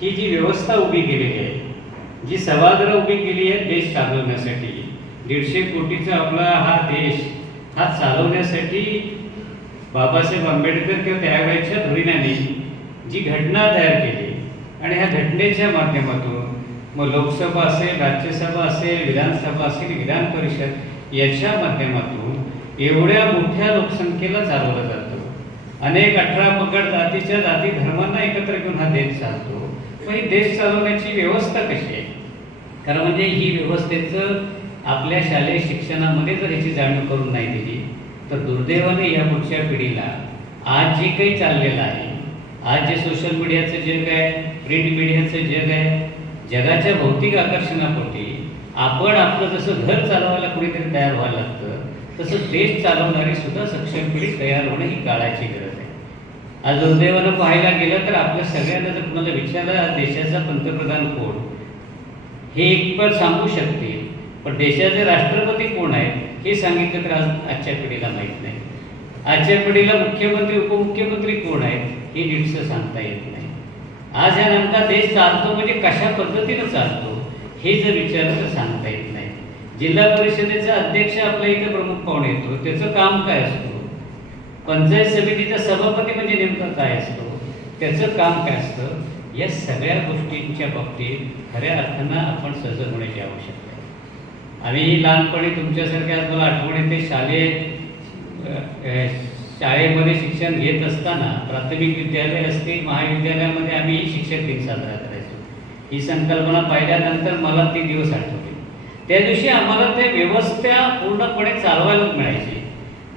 ही जी व्यवस्था उभी केलेली आहे, जी सभागृह उभी केली आहे देश चालवण्यासाठी, 150 कोटीचा आपला हा देश हा चालवण्यासाठी बाबासाहेब आंबेडकर किंवा त्यावेळेच्या धोरणाने जी घटना तयार केली आणि ह्या घटनेच्या माध्यमातून मग लोकसभा असेल, राज्यसभा असेल, विधानसभा असेल, विधान परिषद याच्या माध्यमातून एवढ्या मोठ्या लोकसंख्येला चालवलं जातं. अनेक 18 पगड जातीच्या जाती धर्मांना एकत्र घेऊन हा देश चालतो. पण ही देश चालवण्याची व्यवस्था कशी आहे? कारण म्हणजे ही व्यवस्थेचं आपल्या शालेय शिक्षणामध्ये जर ह्याची जाणीव करून नाही दिली तर दुर्दैवाने या पुढच्या पिढीला आज जे काही चाललेलं आहे, आज जे सोशल मीडियाचं जग आहे, प्रिंट मीडियाचं जग आहे, जगाच्या भौतिक आकर्षणापोटी आपण आपलं जसं घर चालवायला कुणीतरी तयार व्हायला लागतं, तसं देश चालवणारी सुद्धा सक्षम पिढी तयार होणं ही काळाची गरज आहे. आज दुर्दैवानं पाहायला गेलं तर आपल्या सगळ्यांना जर कुणाला विचारलं देशाचा पंतप्रधान कोण, हे एक पण सांगू शकतील, पण देशाचे राष्ट्रपती कोण आहेत हे सांगितलं तर आज आजच्या पिढीला माहीत नाही. आजच्या पिढीला मुख्यमंत्री उपमुख्यमंत्री कोण आहेत हे नीटसं सांगता येत नाही. आज हा नेमका देश चालतो म्हणजे कशा पद्धतीनं चालतो हे जर विचारलं तर सांगता येत नाही. जिल्हा परिषदेचा अध्यक्ष आपल्या इथं प्रमुख पाहुणे येतो, त्याचं काम काय असतो? पंचायत समितीचा सभापती म्हणजे नेमकं काय असतो, त्याचं काम काय असतं? या सगळ्या गोष्टींच्या बाबतीत खऱ्या अर्थानं आपण सजग होण्याची आवश्यकता आहे. आम्ही लहानपणी तुमच्यासारख्या आज मला आठवण येते, शाळेमध्ये शिक्षण घेत असताना प्राथमिक विद्यालय असतील, महाविद्यालयामध्ये आम्ही शिक्षक दिन साजरा करायचो. ही संकल्पना पाहिल्यानंतर मला ते दिवस आठवले. त्या दिवशी आम्हाला ते व्यवस्था पूर्णपणे चालवायला मिळायची.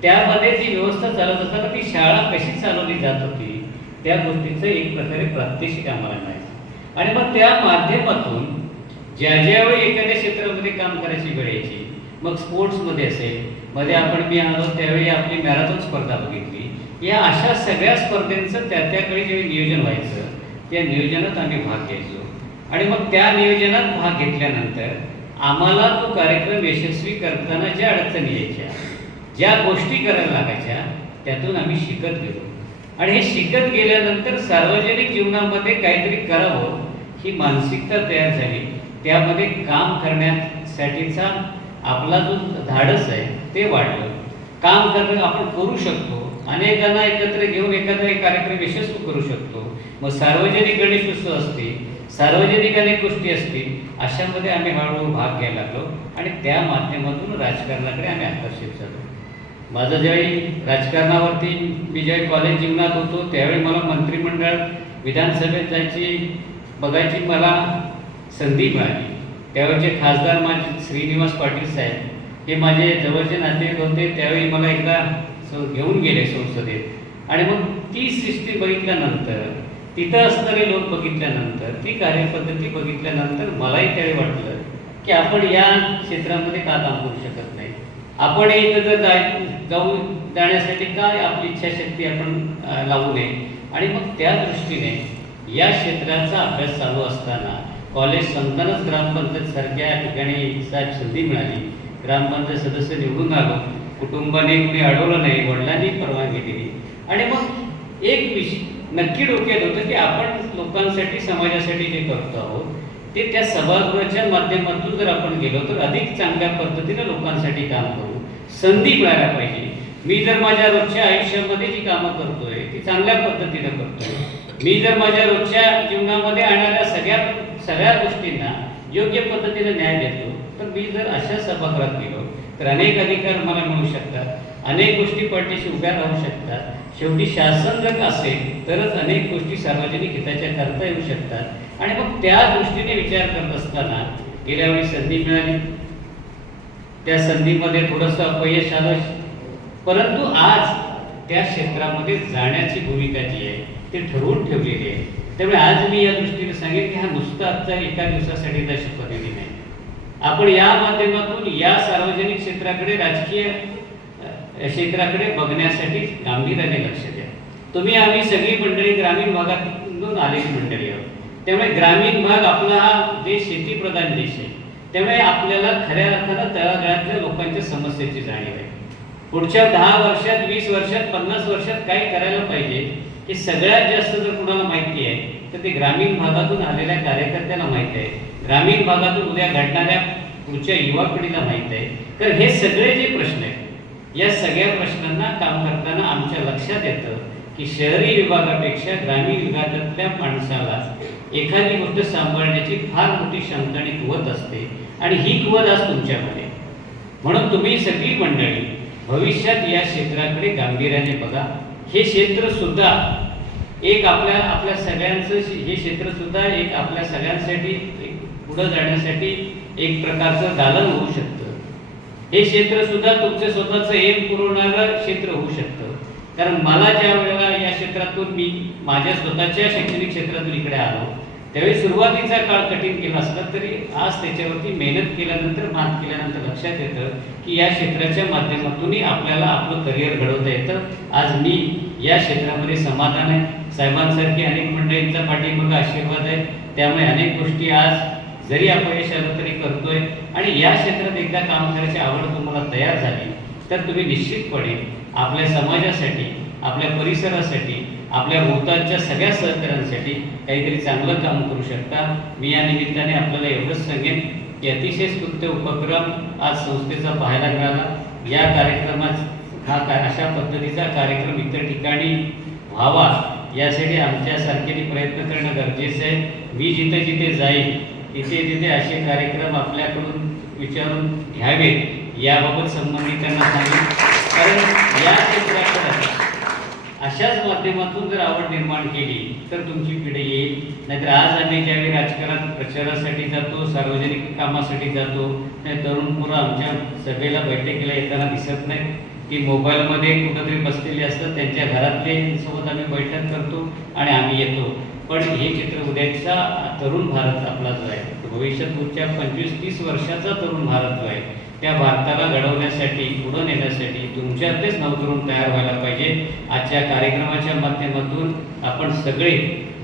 त्यामध्ये ती व्यवस्था चालवत असताना ती शाळा कशी चालवली जात होती त्या गोष्टीचं एक प्रकारे प्रात्यक्षिक आम्हाला मिळायचं. आणि मग त्या माध्यमातून ज्यावेळी एखाद्या क्षेत्रामध्ये काम करायची वेळ यायची, मग स्पोर्ट्समध्ये असेल, मध्ये मी आलो त्यावेळी आपली मॅरेथॉन स्पर्धा बघितली. या अशा सगळ्या स्पर्धेंचं त्यावेळी जे नियोजन व्हायचं त्या नियोजनात आम्ही भाग घ्यायचो. आणि मग त्या नियोजनात भाग घेतल्यानंतर आम्हाला तो कार्यक्रम यशस्वी करताना ज्या अडचणी यायच्या, ज्या गोष्टी करायला लागायच्या, त्यातून आम्ही शिकत गेलो. आणि हे शिकत गेल्यानंतर सार्वजनिक जीवनामध्ये काहीतरी करावं ही मानसिकता तयार झाली. त्यामध्ये काम करण्यासाठीचा आपला जो धाडस आहे ते वाढलं. काम करणं आपण करू शकतो, अनेकांना एकत्र घेऊन एखादा एक कार्यक्रम यशस्वी करू शकतो. मग सार्वजनिक गणेशोत्सव असतील, सार्वजनिक अनेक गोष्टी असतील, अशामध्ये आम्ही हळूहळू भाग घ्यायला लागलो आणि त्या माध्यमातून राजकारणाकडे आम्ही आकर्षित झालो. माझं ज्यावेळी राजकारणावरती मी ज्यावेळी कॉलेज जीवनात होतो त्यावेळी मला मंत्रिमंडळ विधानसभेत बघायची मला संधी मिळाली. त्यावेळेचे खासदार माझे श्रीनिवास पाटील साहेब हे माझे जवळचे नातेवाईक होते. त्यावेळी मला एकदा घेऊन गेले संसदेत आणि मग ती सृष्टी बघितल्यानंतर, तिथं असणारे लोक बघितल्यानंतर, ती कार्यपद्धती बघितल्यानंतर मलाही त्यावेळी वाटलं की आपण या क्षेत्रामध्ये का काम करू शकत नाही. आपण इथं जर जाण्यासाठी काय आपली इच्छाशक्ती आपण लावू नये. आणि मग त्या दृष्टीने या क्षेत्राचा अभ्यास चालू असताना कॉलेज संपतानाच ग्रामपंचायतसारख्या ठिकाणी संधी मिळाली. ग्रामपंचायत सदस्य निवडून आलो. कुटुंबाने कुणी अडवलं नाही, वडिलांनी परवानगी दिली. आणि मग एक नक्की डोक्यात होतं की आपण लोकांसाठी, समाजासाठी जे करतो आहोत ते त्या सभागृहाच्या माध्यमातून जर आपण गेलो तर अधिक चांगल्या पद्धतीने लोकांसाठी काम करू. संधी मिळायला पाहिजे. मी जर माझ्या रोजच्या आयुष्यामध्ये जी कामं करतोय ती चांगल्या पद्धतीने करतोय, मी जर माझ्या रोजच्या जीवनामध्ये आणणाऱ्या सगळ्या गोष्टींना योग्य पद्धतीने न्याय देतो, तर मी जर अशा सभागृहात गेलो तर अनेक अधिकार मला मिळू शकतात, अनेक गोष्टी पाठीशी उभ्या राहू शकतात. शेवटी शासन जर असेल तरच अनेक गोष्टी सार्वजनिक हिताच्या करता येऊ शकतात. आणि मग त्या दृष्टीने विचार करत असताना गेल्या वेळी संधी मिळाली, त्या संधीमध्ये थोडंसं अपयश आलं, परंतु आज त्या क्षेत्रामध्ये जाण्याची भूमिका जी आहे ती ठरवून ठेवलेली आहे. त्यामुळे आज मी या दृष्टीने सांगेन की हा नुसता आजचा एका दिवसासाठीचा शपथविधी नाही. आपण या माध्यमातून या सार्वजनिक क्षेत्राकडे, राजकीय क्षेत्राकडे बघण्यासाठी गांभीर्याने लक्ष द्या. आम्ही सगळी मंडळी ग्रामीण भागातून आलेली मंडळी आहोत. त्यामुळे ग्रामीण भाग आपला हा देश शेतीप्रधान देश आहे. त्यामुळे आपल्याला खऱ्या अर्थानं तळागाळातल्या लोकांच्या समस्येची जाणीव आहे. पुढच्या 10 वर्षात, 20 वर्षात, 50 वर्षात काय करायला पाहिजे हे सगळ्यात जास्त जर कुणाला माहिती आहे तर ते ग्रामीण भागातून आलेल्या कार्यकर्त्यांना माहीत आहे, ग्रामीण भागातून उद्या घडणाऱ्या पुढच्या युवा पिढीला माहीत आहे. तर हे सगळे जे प्रश्न आहेत, या सगळ्या प्रश्नांना काम करताना आमच्या लक्षात येतं की शहरी विभागापेक्षा ग्रामीण विभागातल्या माणसाला एखादी गोष्ट सांभाळण्याची फार मोठी क्षमता आणि कुवत असते, आणि ही कुवत आज तुमच्यामध्ये. म्हणून तुम्ही सगळी मंडळी भविष्यात या क्षेत्राकडे गांभीर्याने बघा. हे क्षेत्र सुद्धा एक आपल्या सगळ्यांचं, हे क्षेत्र सुद्धा एक आपल्या सगळ्यांसाठी पुढे जाण्यासाठी एक प्रकारचं दालन होऊ शकतं. हे क्षेत्र सुद्धा तुमचं स्वतःचं एम पुरवणारं क्षेत्र होऊ शकतं. कारण मला ज्या वेळेला या क्षेत्रातून मी माझ्या स्वतःच्या शैक्षणिक क्षेत्रातून इकडे आलो, त्यावेळी सुरुवातीचा काळ कठीण केला असला तरी आज त्याच्यावरती मेहनत केल्यानंतर, मात केल्यानंतर लक्षात येतं की या क्षेत्राच्या माध्यमातूनही आपल्याला आपलं करिअर घडवता येतं. आज मी या क्षेत्रामध्ये समाधान आहे. साहेबांसारखी अनेक मंडळींचा पाठीमागे आशीर्वाद आहे. त्यामुळे अनेक गोष्टी आज जरी अपयश आलं तरी करतोय. आणि या क्षेत्रात एकदा काम करायची आवड तुम्हाला तयार झाली तर तुम्ही निश्चितपणे आपल्या समाजासाठी, आपल्या परिसरासाठी, आपल्या भोवतालच्या सगळ्या सहकाऱ्यांसाठी काहीतरी चांगलं काम करू शकता. मी या निमित्ताने आपल्याला एवढंच सांगेन की अतिशय स्तुत्य उपक्रम आज संस्थेचा पाहायला मिळाला. या कार्यक्रमात अशा पद्धतीचा कार्यक्रम इतर ठिकाणी व्हावा यासाठी आमच्यासारख्याने प्रयत्न करणं गरजेचं आहे. मी जिथे जिथे जाईल तिथे तिथे असे कार्यक्रम आपल्याकडून विचारून घ्यावेत याबाबत संबंधितांना सांगेन. कारण या क्षेत्राकडे अशाच माध्यमातून जर आवड निर्माण केली तर तुमची पिढी येईल. नाहीतर आज आम्ही ज्यावेळी राजकारणात प्रचारासाठी जातो, सार्वजनिक कामासाठी जातो, त्या तरुण मुलं आमच्या सभेला बैठकीला येताना दिसत नाही. ती मोबाईलमध्ये कुठंतरी बसलेली असतात, त्यांच्या घरातले सोबत आम्ही बैठक करतो आणि आम्ही येतो. पण हे चित्र उद्याचा तरुण भारत आपला जो आहे, भविष्यात पुढच्या 25-30 वर्षाचा तरुण भारत जो आहे, त्या भारताला घडवण्यासाठी, पुढे नेण्यासाठी तुमच्यातलेच नवतरुण तयार व्हायला पाहिजे. आजच्या कार्यक्रमाच्या माध्यमातून आपण सगळे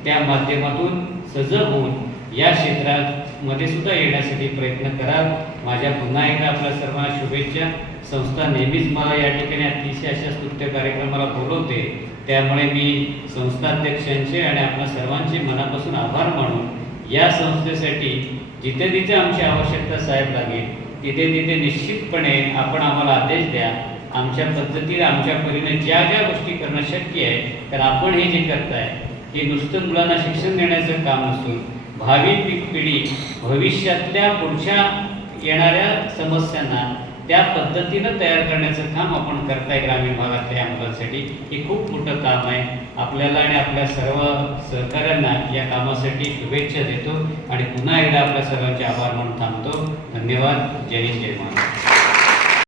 त्या माध्यमातून सजग होऊन या क्षेत्रामध्ये सुद्धा येण्यासाठी प्रयत्न करा. माझ्या पुन्हा एकदा आपल्या सर्वांना शुभेच्छा. संस्था नेहमीच मला या ठिकाणी अतिशय अशा स्तुत्य कार्यक्रमाला बोलवते, त्यामुळे मी संस्थाध्यक्षांचे आणि आपल्या सर्वांचे मनापासून आभार मानून या संस्थेसाठी जिथे जिथे आमची आवश्यकता साहेब लागेल तिथे तिथे निश्चितपणे आपण आम्हाला आदेश द्या. आमच्या पद्धतीने, आमच्या परीने ज्या ज्या गोष्टी करणं शक्य आहे, तर आपण हे जे करताय हे नुसतं मुलांना शिक्षण देण्याचं काम नसून भावी पिढी, भविष्यातल्या पुढच्या येणाऱ्या समस्यांना त्या पद्धतीनं तयार करण्याचं काम आपण करताय. ग्रामीण भागातल्या या मुलांसाठी हे खूप मोठं काम आहे. आपल्याला आणि आपल्या सर्व सहकाऱ्यांना या कामासाठी शुभेच्छा देतो आणि पुन्हा एकदा आपल्या सर्वांचे आभार मानून थांबतो. धन्यवाद. जय हिंद, जय महाराष्ट्र.